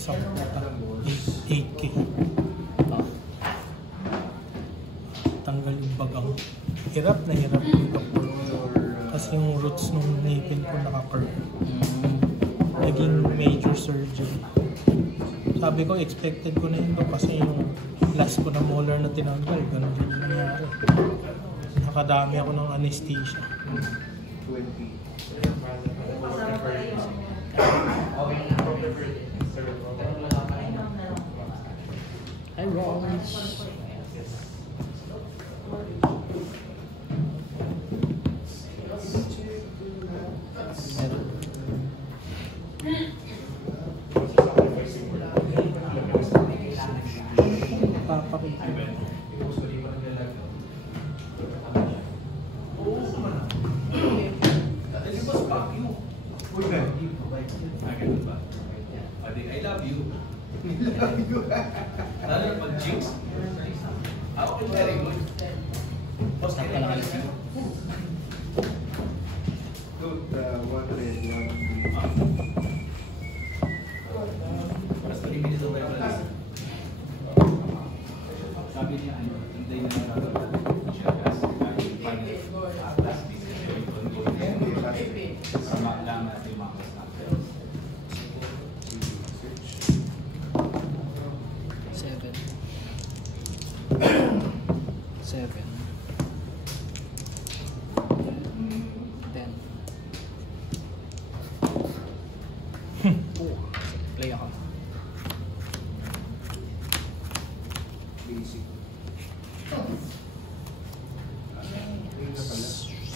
isang puta. 8K. Tanggal yung bagang. Hirap na hirap yung kapag. Kasi yung roots nung ngipin ko naka-curve. Naging major surgery. Sabi ko, expected ko na yun kasi yung last ko na molar na tinanggal, ganun din yung nangyari. Nakadami ako ng anesthesia. 20. Hi, Ron. I love you. Lalo mag-jinx. Okay, very good. Post na pala kayo. One red, one green. Mas limited ang web list. Sabi niya, hintay na siya kasi last week sama lang natin yung mga customer. 7 10 play ako. Basic.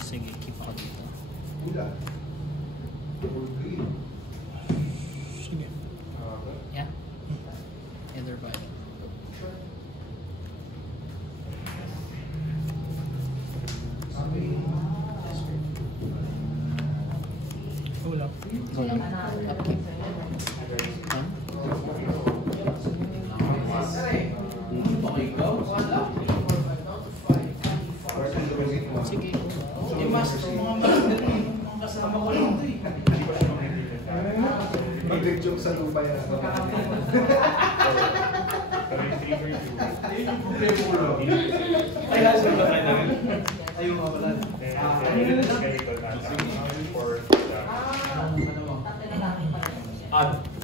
Sige, keep ako dito. Gula. Or green. Sige. Yeah? Either by Wala. go lang. Upkeep. Sige. Mag-joke sa lupa yan. Ayun nga pala.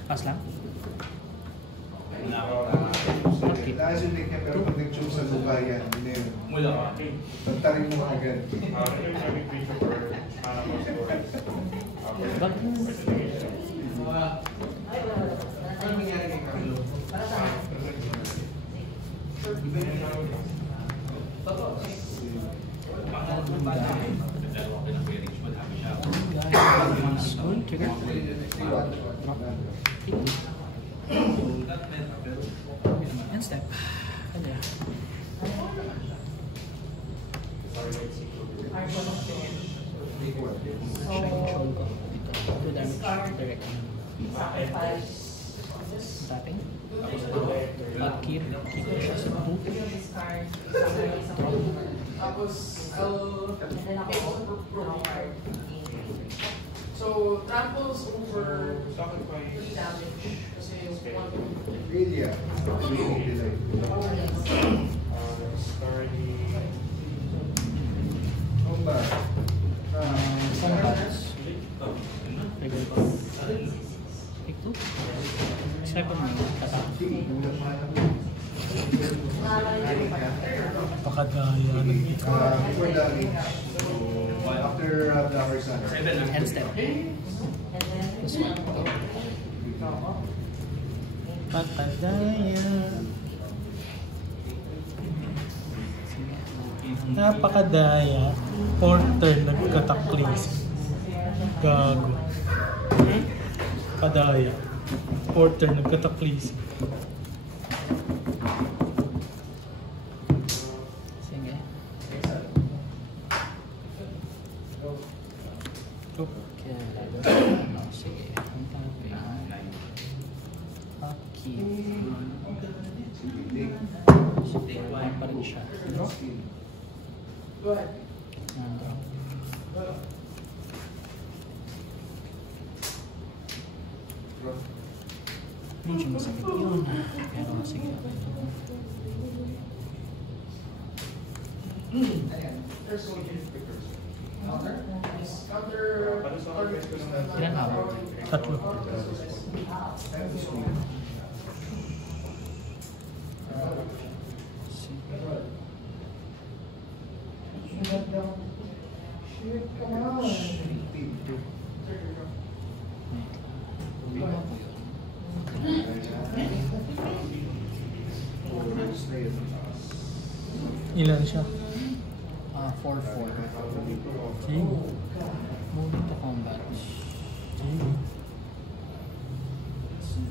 Pass lang. Taas yung nick niya, pero pag nag-joke sa lupa yan, hindi na yun. Mula ka. Tagtarin mo agad. Bag. Ano nangyari kay Carlo? School, trigger. And step. And yeah. Control ko. Dito. 2 damage. Direct. Tapping. Upkeep. Keep ko siya sa 2. Tapos, so, tramples over 3 damage. Kasi Really, yeah. Delay. Ano ba? Trigger ko. Take 2. Swipe ko naman. Katak. Pakadaya. Before damage. After Flower Sun. And step. Pakadaya. Napakadaya. Porter nagkataklis. Gago. Kadaya. Porter nagkataklis. Sige. Okay. Ano, sige. Ang tapping. Upkeep. Support pa rin siya. go ahead. medyo masakit yun. Pero sige. There's counter. Ilan hour? 3. Ilan siya? 4-4. Sige. Moving to combat. Sige.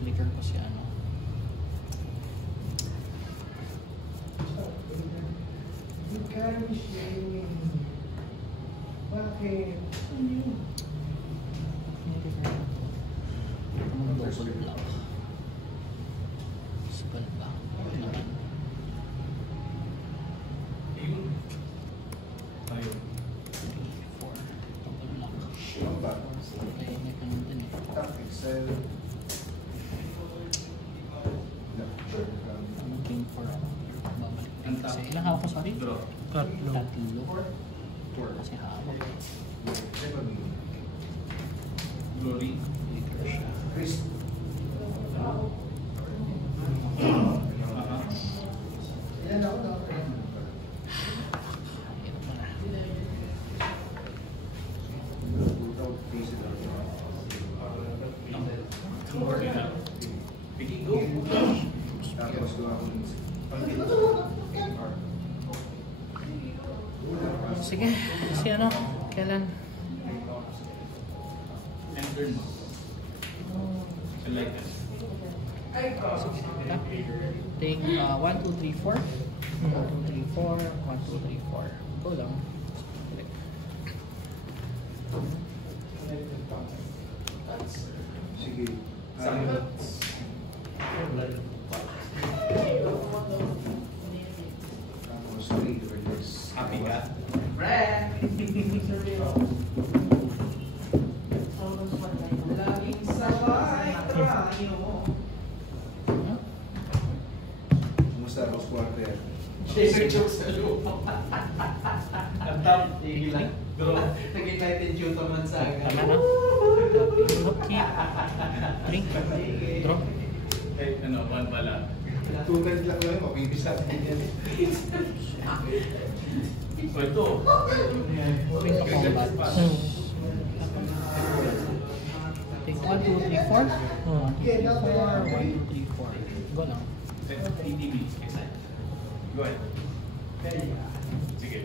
Flicker ko si ano. Ang double block. Spell ba? Naman. Tayo. 3, 4. Double block. Lumba. Okay, may ganun din eh. Tap, Excel. Ano game for babalik din kasi. Ilang hawak ko, sorry? Draw. 3. Tatlo. Kasi hawak. Glory. Flicker siya. Chris. Ito pala. Piggy, go. Tapos Sige, kasi ano, kailan? Enter mo. Select it. Sige, take 1, 2, 3, 4. 1, 2, 3, 4. 1, 2, 3, 4. Go lang. Select. sige. Tapos release. Happy ka? Laging sabay tayo. Kumusta ang squatter? Jason joke sa lupa. Ang top. Tigil lang. Draw. Nag-United Youth naman sa Tama aga. na. Look, keep. Drink. Draw. Eh, ano, one pala. Tugad lang lang, mapipisa din yan. So ito. Moving to combat. Take 1, 2, 3, 4. 1, 2, 3, 4. 1, 2, 3, 4. Go lang. TTV. Excited. Go ahead. Sige.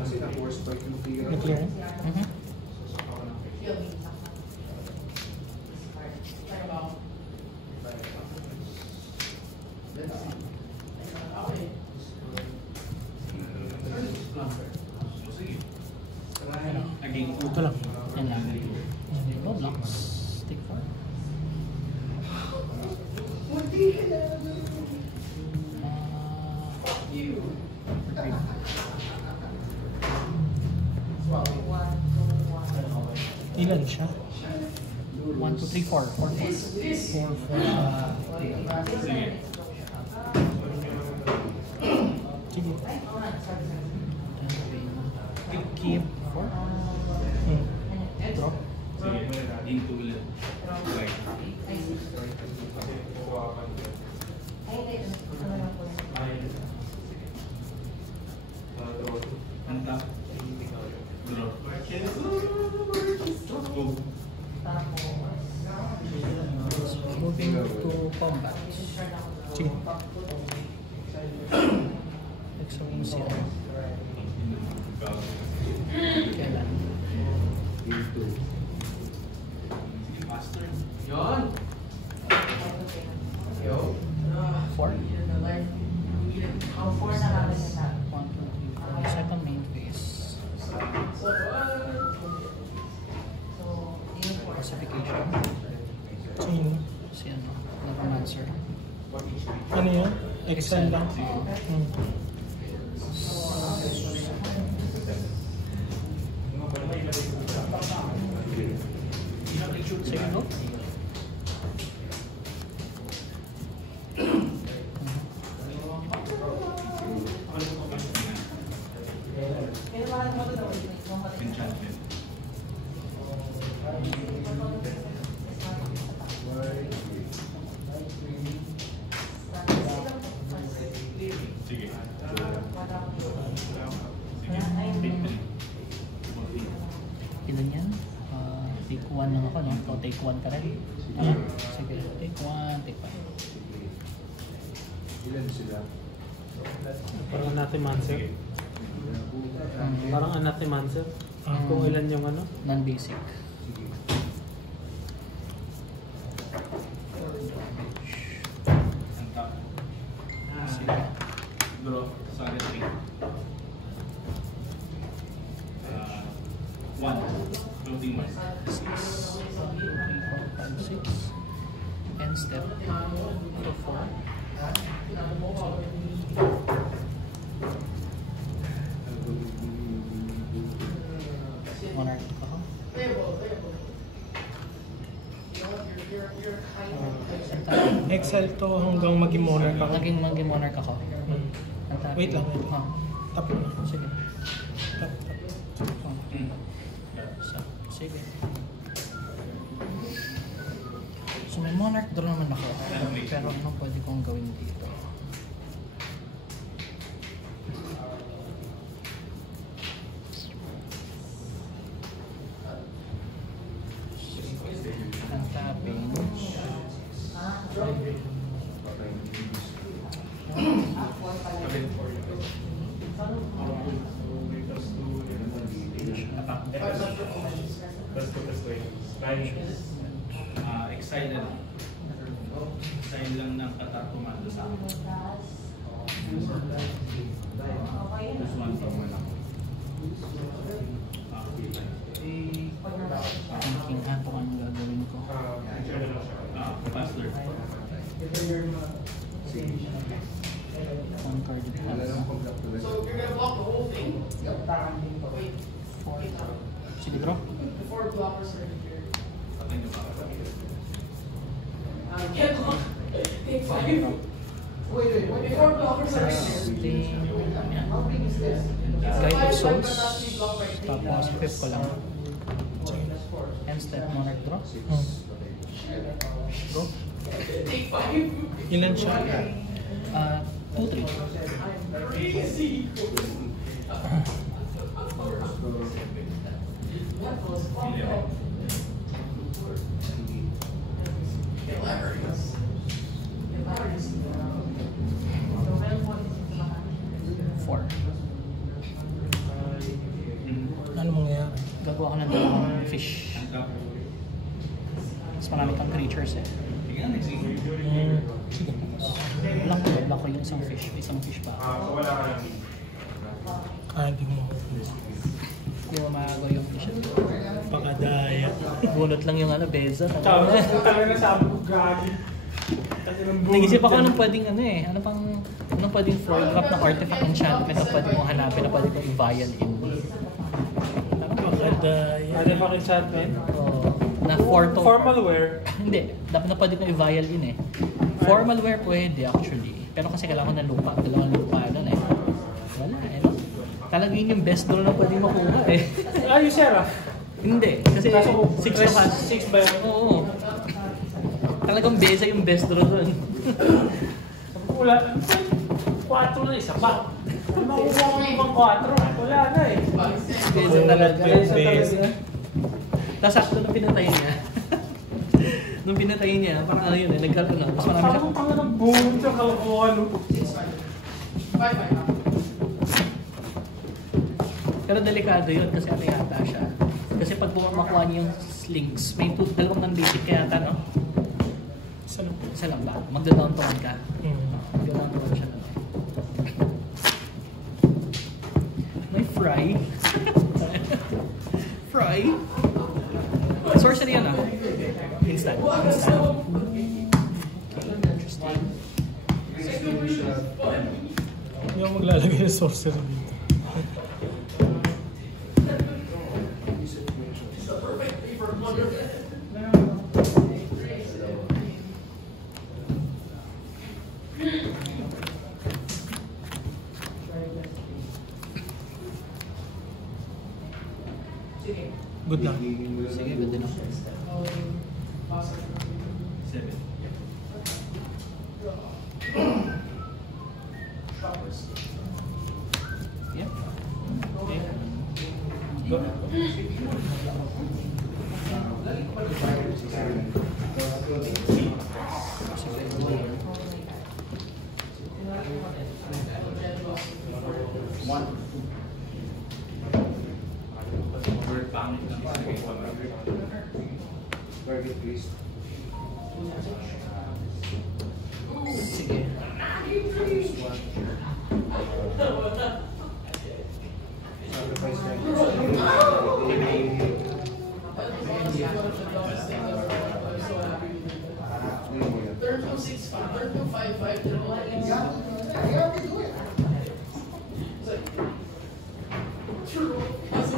Kasi na-force strike yung tira. Na-clear? Mhm. Sige. Again. Ito lang. Yan lang. No blocks. Take 4. Ilan siya? 1, 2, 3, 4. 4, 4. 4, 4. Sige. Sige. Keep 4. Drop. Sige. Into ulit. Right. Ang top. Draw. Go. Moving to combat. Sige. Examine siya. Kailan? Into. Master. Yon. Yo. 4. How far na namin 1, 2, 3, 4. Second main phase. Classification. Sino? Si ano? Necromancer. Ano yan? Excel lang. Sige. Hmm. Ilan yan? Take 1 lang ako, no? So, take 1 ka rin. Sige, take 1, take 1. Ilan sila? Parang anathemancer. Parang anathemancer. Kung ilan yung ano? Non-basic. Ang top. Sige. Draw. Saga 3. 1. Floating mark. 6, 3, 4, 5, 6. End step. To 4. Monarch ako. Excel to hanggang maging monarch ako. Naging monarch ako. Wait lang. Ha? Tap na. Sige. Tap. Sige. So may monarch draw naman ako. Pero ano pwede kong gawin dito? Ang tapping. Excited. Sign lang ng katat tumando sa akin. This one somewhere lang. Thinking ato ang gagawin ko. Faster. One card in hand. So you're gonna block the whole thing? Wait. 4. Sige, draw. The 4 blockers are here. Patay na ba? Get block. Take 5. Wait. When the 4 blockers are here. How big is this? Guide of Souls. Actually block right there. Tapos, flip ko lang. End step, monarch draw. Go. Take 5. Ilan siya? 2, 3. Crazy. What was fun? Hilarious. Hilarious. 4. Ano mangyayari? Gagawa ko ng dalawang fish. Ang top. Mas marami kang creatures eh. Sige na, next game. Sige. Block ko yung isang fish pa. Hindi mo. Hindi mo magagawa yung fish. Pakadaya. Bunot lang yung beza. Talaga sabi ko gagi. Nag-isip ako anong pwedeng anong pwedeng 4 drop na artifact enchantment na pwede mong hanapin na pwede kong i-vial in. Pakadaya. Artifact enchantment? Na 4 to... Formalware? Hindi. Dapat na pwede kong i-vial in eh. Formalware pwede actually. Pero kasi kailangan ko ng lupa. Dalawang lupa doon eh. Wala eh. Talaga yun yung best draw na pwede makuha eh. Yung Seraph? Hindi. Kasi 6 na ka. 6 ba yun? Oo. Talagang besa yung best draw doon. Wala. 4 na isa pa. Makuha ko ng ibang 4. Wala na eh. Besa talaga. Besa. Tapos sakto na pinatay niya. Nung pinatay niya, parang ano yun eh, nagkaroon na. Mas marami siya. Parang pang ng buong sa kalokohan. Pero delikado yun kasi ano yata siya. Kasi pag makuha niya yung slings, may dalawang non-basic kaya yata, no? Isa lang ba? Magda-down to 1 ka. Magda-down to 1 siya. May fry. Fry. Sorcery yan ah. Instant. Interesting. Hindi ako maglalagay ng sorcery dito. Good luck. Sige, good din ako. 7. Target please. Sige. Sacrifice that. Turn to 6-5, turn to 5-5. True. It's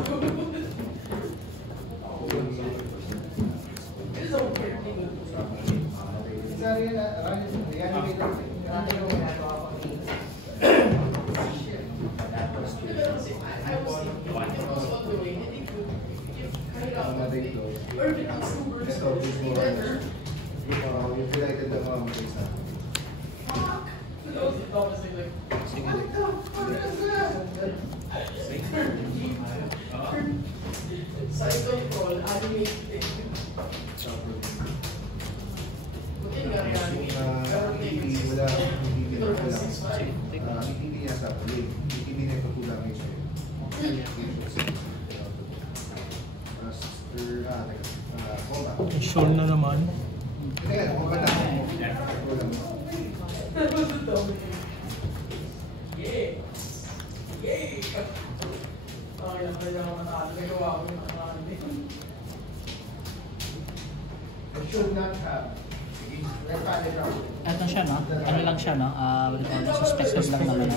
Side control, animate. Hindi niya sa play. Hindi niya pagkulang yung sa'yo. Sure na naman. Teka, kung ba na? Yay! Yay! Ay, kaya ako matalo. Nagawa ko yung matalo. I should not have. Ito siya, no? Ano lang siya, no? Suspected lang naman. No.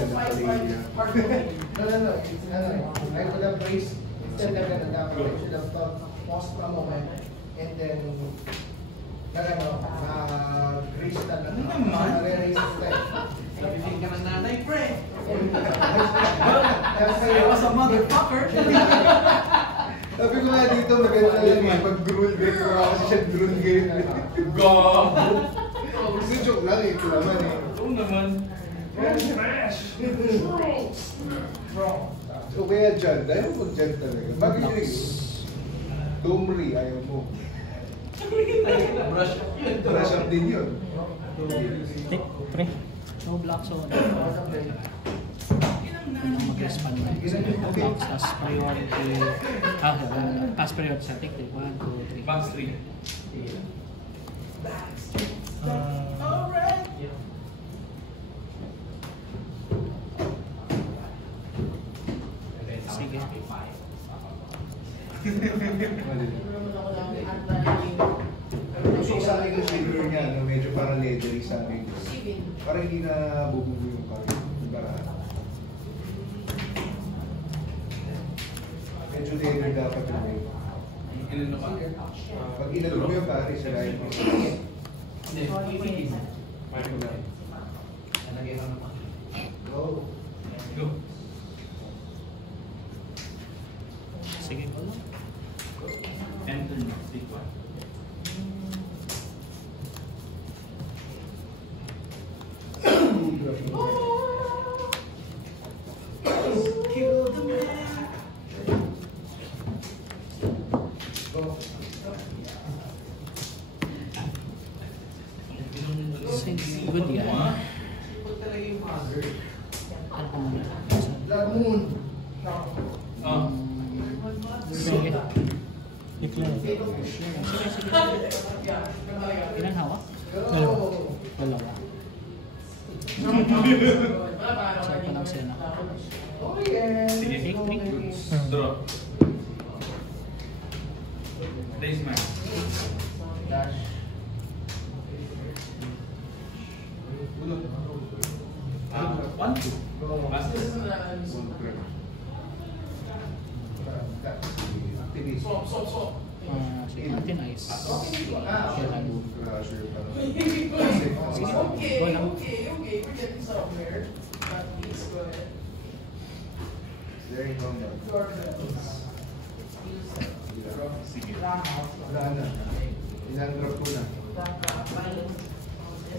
I would have raised instead of gonna down. I should have paused for a moment and then raise na lang. Raise instead. Nabibig ka ng nanay, pre. I was a motherfucker. Sabi ko nga dito, maganda lang yung pag-drool din. Kasi siya drool game. Go! Kasi joke lang eh. Ito naman eh. Oo naman. So kaya dyan, ayaw mo dyan talaga. Bakit yun? Domri, ayaw mo. Brush up yun. Brush up din yun. Pre. No blocks o mag-respond na. No blocks, tas priority. Tas priority sa tick. 1, 2, 3. Box 3. Sige. So sa akin yung shaver niya, no, medyo parang leathery sa akin. Parang hindi na bububo yung parang. Diba? Medyo leather dapat yung way. Inano ka? Pag inalog mo yung pare, sa lahat mo. Hindi. Parang ko lang. Nalagay ka naman. Go. Go. Sige. Enter na. Stick 1. Kill the man. Go. Sige. Good yan. Lagoon. Oh. Sige. Declare. Ilan hawak? Dalawa. Dalawa. Saan pa lang sila? Oh yeah. Sige. Draw. Days man. Dash. Ulo. 1, 2. Basta. Activist. Sige. Natin ice. Kailan? Okay, Go lang. okay, we're getting somewhere. Please go ahead. There you go. Sige. Wala na. Ilang drop ko na.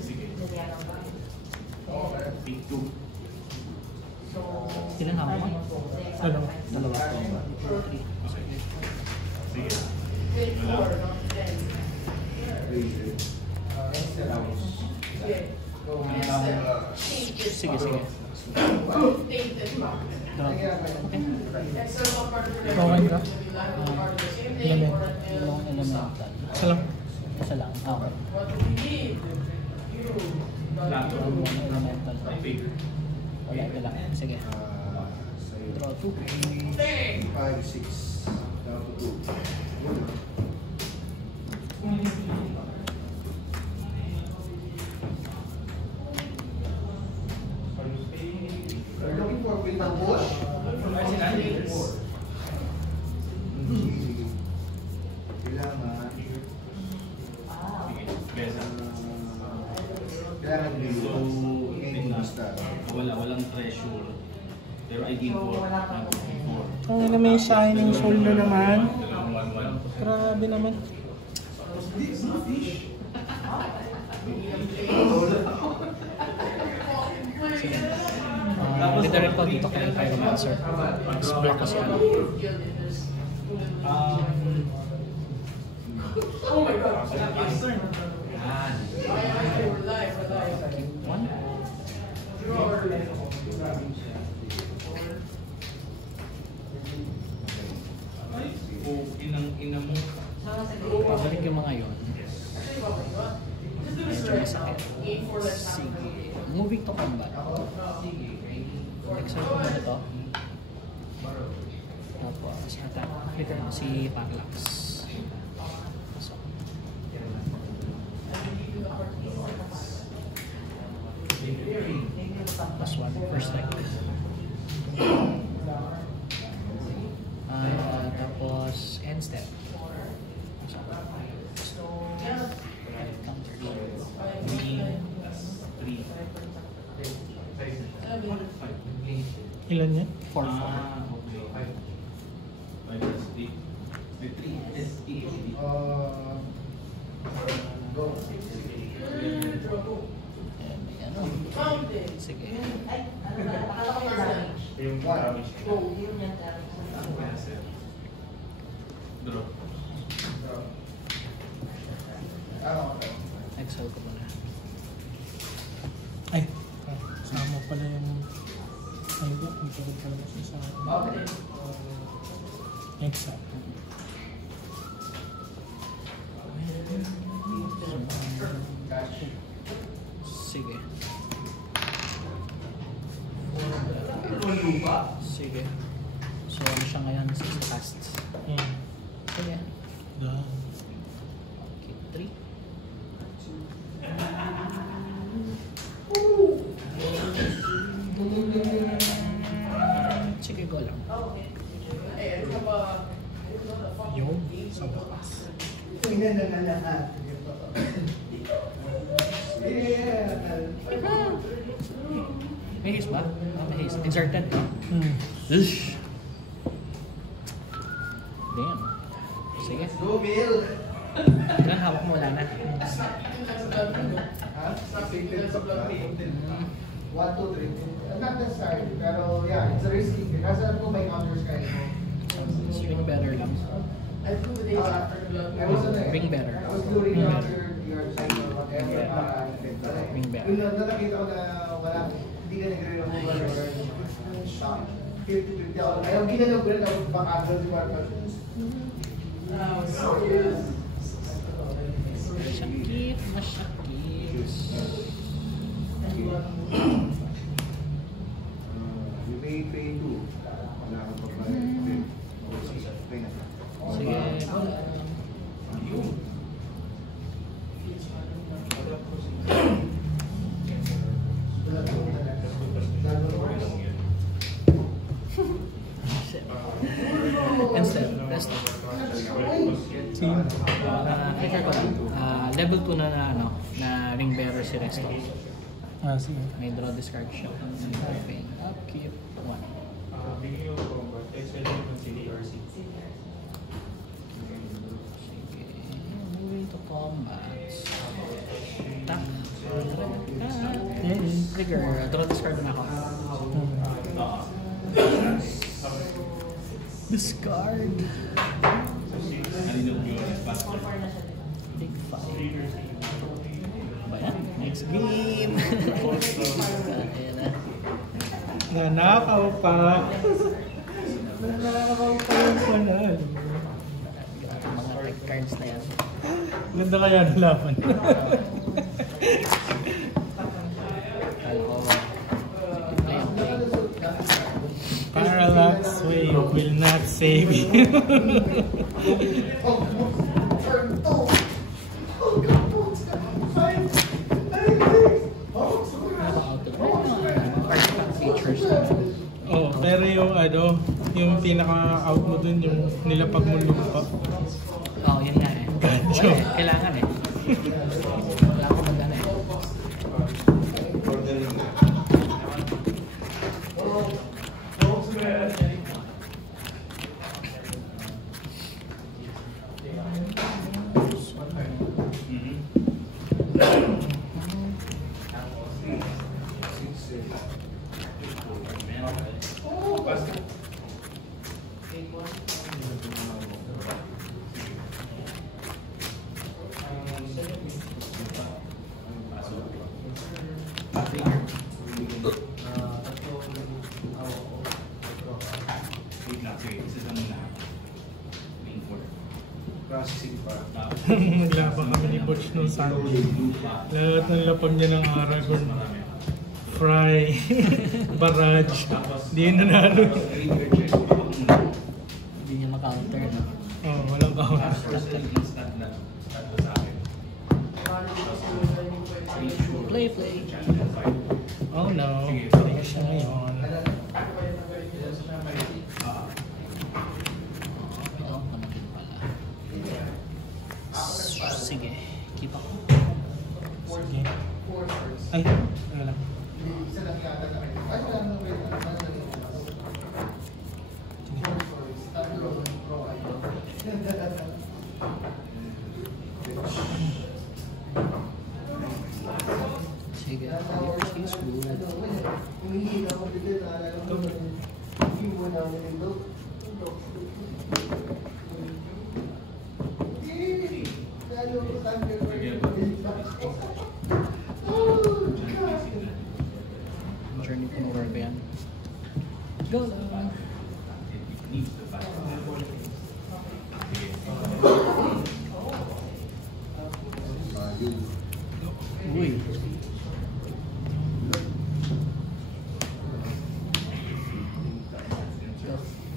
Sige. Pick 2. Ilan hawak mo? Dalawa. Dalawa. 2, 3. Sige, sige. Draw. Okay. Okay ka? Element. Long elemental. Isa lang. Isa lang. Okay. Long elemental. Wala, ito lang. Sige. Draw 2. 5, 6, down to 2. Looking for Quinta Bush? Kailangan kailangan dito ngayon basta. Walang treasure. Pero I give 4. Ang ina, may shining soul na naman. Grabe naman. Redirect ko dito kay Pyromancer. Block kasi ano. Oh my god. One. Ina mo. Pabalik yung mga yun. Medyo masakit. Sige. Moving to combat. Exert ko muna to. Tapos attack. Flicker mo si Parallax. So. Plus 1. First strike. Tapos end step. Counter. 3. Ilan yan? 4. Go. Sige. Exile ko muna. Ay, sama pala yung... Ay, hindi. Ang tawag pala kasi sa... Exact. Sige. Sige. So, ano siya ngayon? 6 casts. Sige. Da. Okay, 3. Sige, go lang. Yung sa bakas. May haste ba? May haste. Exerted, no? Ush! Damn. Sige. Go, Bill! Ilan hawak mo? Wala na. Sapited sa blood. 1, 2, 3. Not necessarily, pero yeah, it's a risky. Kasi alam ko may counters kayo mo. Ring better lang. I was Ring better. I was doing your side or whatever. Ring better. Yung nakita ko na wala, hindi ka nagre-roll or 50-50 ako. Ayaw ginanong ko rin ako pang agad si Marcos. Masakit, masakit. You may pay 2. Wala kang pagbayad. Pay na. Sige. Instead, rest. Same. Flicker ko lang. Level 2 na ano, na ring bearer si Resto. Ah, sige. May draw discard siya. Tapping. Upkeep. 1. Sige. Moving to combat. Tap. Trigger. Draw discard na ako. Discard. Nalinog yun. Basta. Take 5. Ba yan? Next game. Ayan na. Nanakaw pa. Nanakaw pa yung panalo. Grabe mga red cards na yan. Ganda kaya ng laban. Parallax wave will not save you. Features. Oh, pero yung ano, yung pinaka-out mo dun, yung nilapag mo lupa. Oo, yun nga eh. Gancho. Wala eh, kailangan eh. Wala ko magana eh. Wait lang, sige. Isa sa muna. Main four. Processing pa. Naglaba kami ni Butch nung Sunday. Lahat ng lapag niya ng Aragon. Fry. Barrage. Di nanalo. Hindi niya maka-counter no? Oh, walang kawa. Play. Oh no. Kaya siya ngayon. Oo, panakin pala. Sige, keep ako. Sige. Ay, wala. Sige, she's good. Journey ko na ba yan? Go lang! Uy!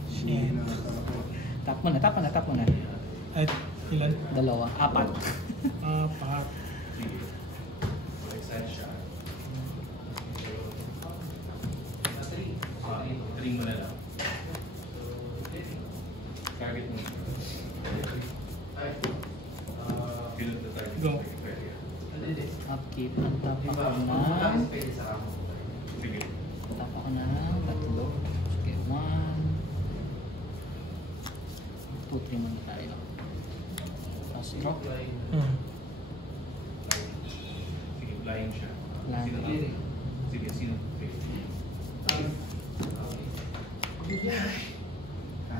Shit. Tap mo na. Ay, ilan? 2, 4. Apat. Tring mo na lang. Target mo. Fill up the target. Go. Upkeep. Ang tap ako na. Sige. Tap ako na. 3. Sige, 1. 2, 3 muna tayo. Tapos draw. Sige, flying siya. Flying. Sino lang? Sige, sino? Sige.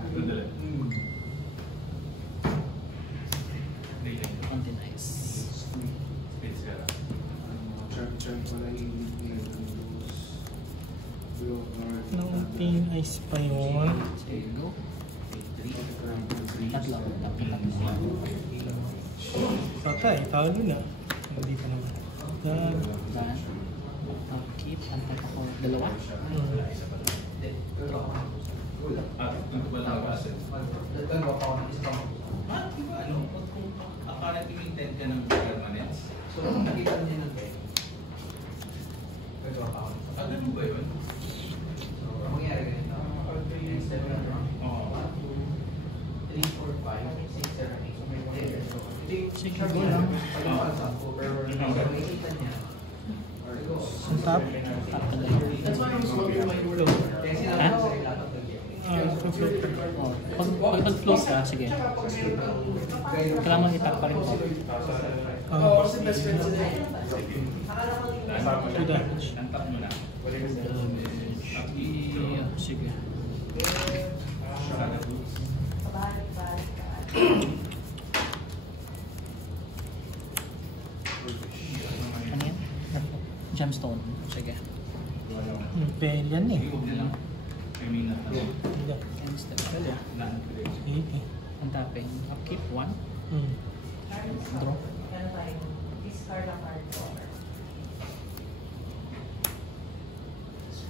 Dala. Daylight. Konti nice. Space ka. Chunk pala yung Nang pin ice pa yun. Sige, go. 3. Tatlo. Patay, talo na. Hindi pa naman. Yan. Dan. Upkeep. Ang tap ako. 2. At wala ka kasi. Di ba ano? Apparently may intent ka ng permanence. Ganun ba yun? Oo. Sige, go lang. Ang tap. Tap talaga. Ha? Floater. Oh, pag nag-close ka, sige. Kailangan itap pa rin ko. Two damage. Ang tap mo na. Sige. Ano yan? Gemstone. Sige. Fail yan eh. Yeah. Hindi. End step. Sige. Ang tapping. Upkeep 1. Draw.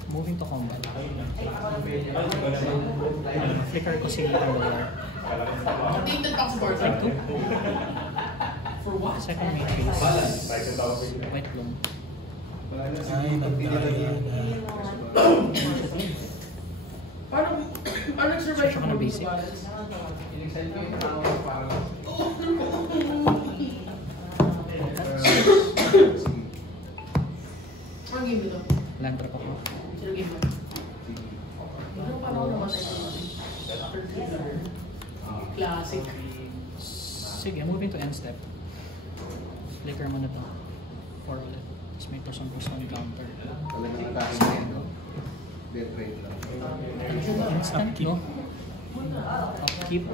Moving to combat. Flicker ko si Tanggalar. Updated box board. Like 2. For what? Second matrix. White bloom. Ay, nagdaya na. Paano survive Search ako ng basic. Ang game nito? Land drop ako. Sino game mo? Ano paano ako namatay ko? Classic. Sige, moving to end step. Flicker mo na to. 4 ulit. Tapos may person counter. Talagang atake na yun, no? Death rate lang. Instant, no? Upkeep.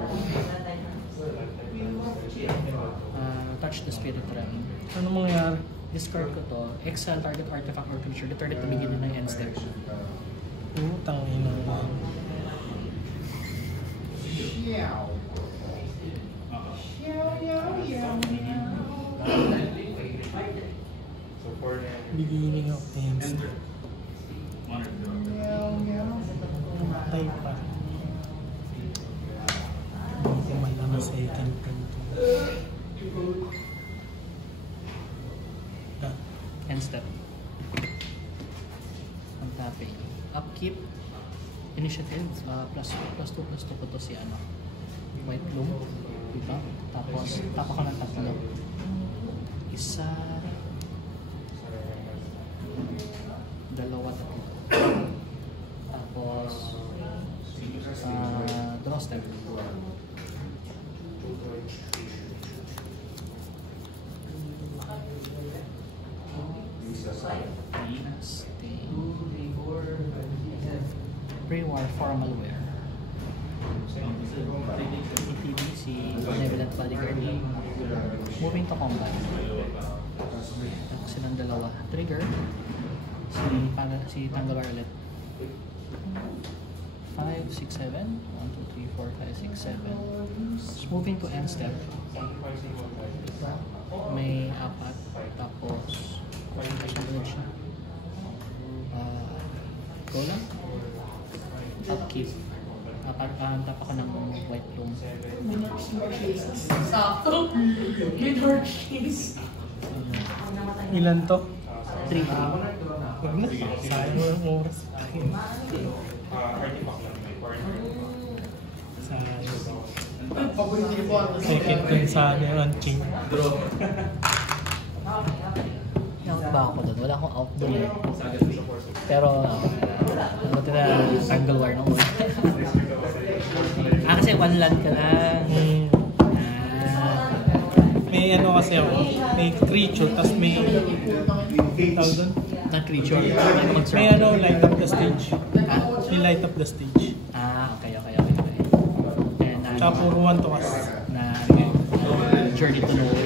Touch the spirit realm. Ano mangyari? Discard ko to. Exile target artifact or creature. Return it to beginning ng end step. Utang ina yan. Beginning of the end. Matay pa. Hindi ko man lang second turn to. End step. Ang tapping. Upkeep. Initiative. +2 ko to si ano. White bloom. Diba? Tapos, tapa ko ng tatlo. Isa. Dalawa, tatlo. Tapos, draw step. Pre-war formal wear. ETB si Benevolent Bodyguard. Moving to combat. Tapos silang dalawa. Trigger. Si Tanggalar ulit. 5, 6, 7. 1, 2, 3, 4, 5, 6, 7. Moving to end step. May 4. Tapos go lang. Upkeep. Tap ako ng white bloom. Minor chase. Sakto. Minor chase. Ilan to? 3. Huwag na. Sayang mo ang oras. Sayang. Paborito niyo po ang Second turn sa akin yung unchain. Out ba ako doon? Wala akong out doon eh. Pero, ano ito na Tanggalar nung una. Kasi one land ka lang. May ano kasi ako, may creature, tas may tawag doon? Na creature. May ano, light up the stage. May light up the stage. Okay. And, Tsaka puro 1 to kas. na Journey to Nowhere.